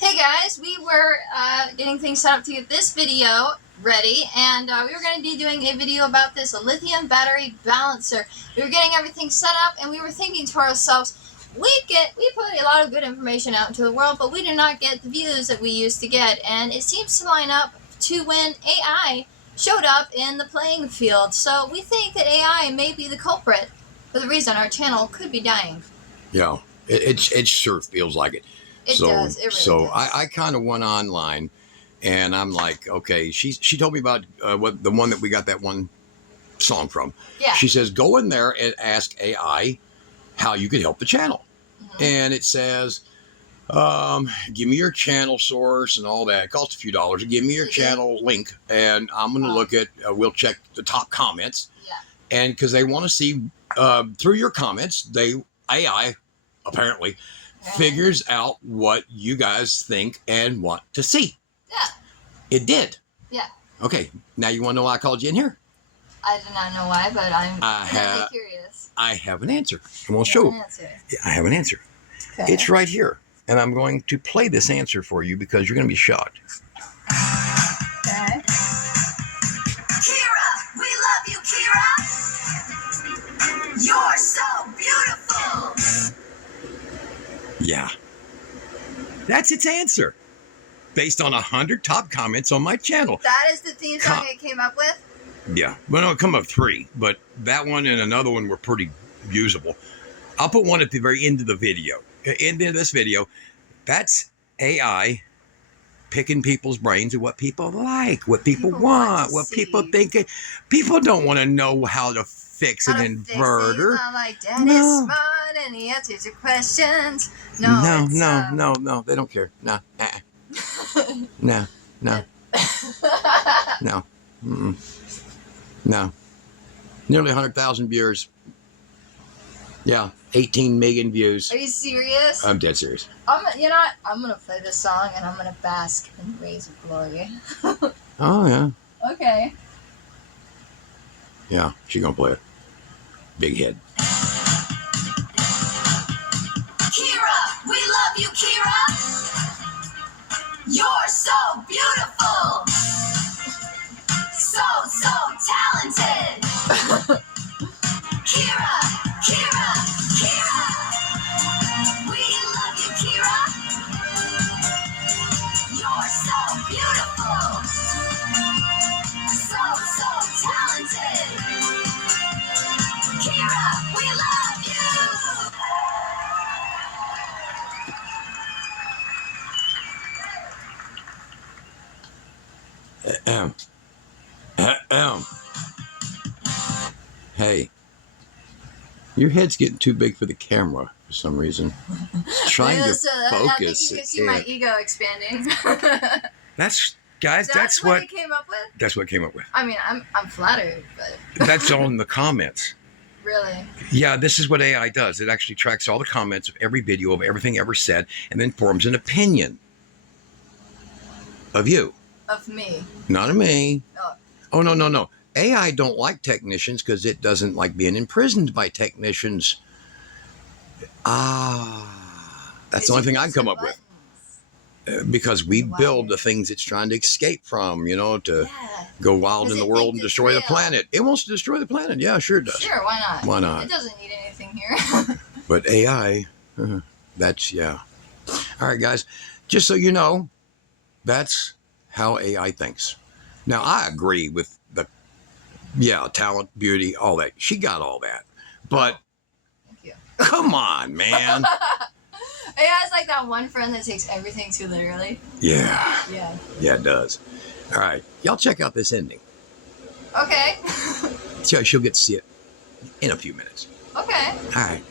Hey guys, we were getting things set up to get this video ready, and we were going to be doing a video about this, a lithium battery balancer. We were getting everything set up, and we were thinking to ourselves, we put a lot of good information out into the world, but we do not get the views that we used to get, and it seems to line up to when AI showed up in the playing field. So we think that AI may be the culprit for the reason our channel could be dying. Yeah, it sure feels like it. It does. It really does. I kind of went online, and I'm like, okay. She told me about what the one that we got that one song from. Yeah. She says go in there and ask AI how you could help the channel, and it says, give me your channel source and all that. It costs a few dollars. Give me your channel link, and I'm going to look at. We'll check the top comments. Yeah. And because they want to see through your comments, AI apparently figures out what you guys think and want to see. Yeah. It did. Yeah. Okay. Now you want to know why I called you in here? I do not know why, but I'm really curious. I have an answer. And we'll show. I have an answer. Okay. It's right here. And I'm going to play this answer for you because you're going to be shocked. Okay. Kira, we love you, Kira. You're so beautiful. Yeah. That's its answer. Based on 100 top comments on my channel. That is the theme song it came up with? Yeah. Well, no, it come up 3, but that one and another one were pretty usable. I'll put one at the very end of the video. End of this video. That's AI picking people's brains and what people like, what people want, what people think. People don't want to know how to fix an inverter. Not like Dad is smart and he answers your questions. No, no. They don't care. No. No. No. Mm-mm. No. Nearly 100,000 viewers. Yeah, 18 million views. Are you serious? I'm dead serious. You know what? I'm gonna play this song and I'm gonna bask in rays of glory. Oh yeah. Okay. Yeah, she's gonna play it. Big head. Kira, we love you, Kira. You're so beautiful. So talented. Kira. We love you, Kira. You're so beautiful. So talented. Kira, we love you. Hey, your head's getting too big for the camera for some reason. Trying to focus. I think you can see my ego expanding. That's what it came up with. That's what it came up with. I mean, I'm flattered, but That's on the comments. really. Yeah, this is what AI does. It actually tracks all the comments of every video of everything ever said, and then forms an opinion of you. Of me. Not of me. Oh. Oh, no. AI don't like technicians because it doesn't like being imprisoned by technicians. That's the only thing I can come up with. Because we build the things it's trying to escape from, to go wild in the world and destroy the planet. It wants to destroy the planet. Yeah, sure it does. Sure, why not? Why not? It doesn't need anything here. But AI, that's, yeah. All right, guys, just so you know, that's how AI thinks. Now, I agree with talent, beauty, all that. She got all that. But, Thank you. come on, man. It has like that one friend that takes everything too literally. Yeah. Yeah. Yeah, it does. All right. Y'all check out this ending. Okay. She'll get to see it in a few minutes. Okay. All right.